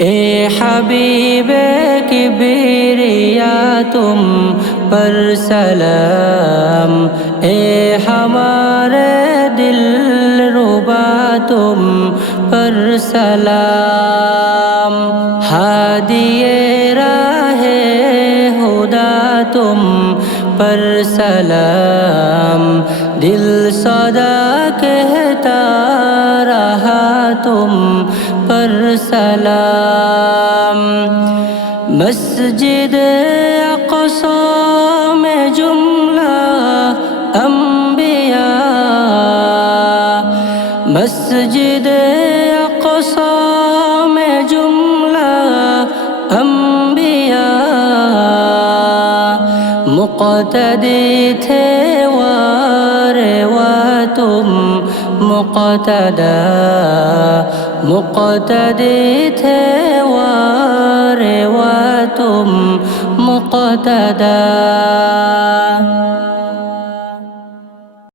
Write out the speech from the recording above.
ए हबीबे किबरिया तुम पर सलाम, ए हमारे दिल रुबा तुम पर सलाम। हादिए राहे हुदा तुम पर सलाम, दिल सदा कहता रहा तुम पर सलाम। मस्जिद अक़सा में जुमला अंबिया, मस्जिद अक़सा में जुमला अंबिया, मुक़तदी थे वारे वा तुम मुक़तदा, मुक़तदी थे वारे वा तुम मुक़तदा।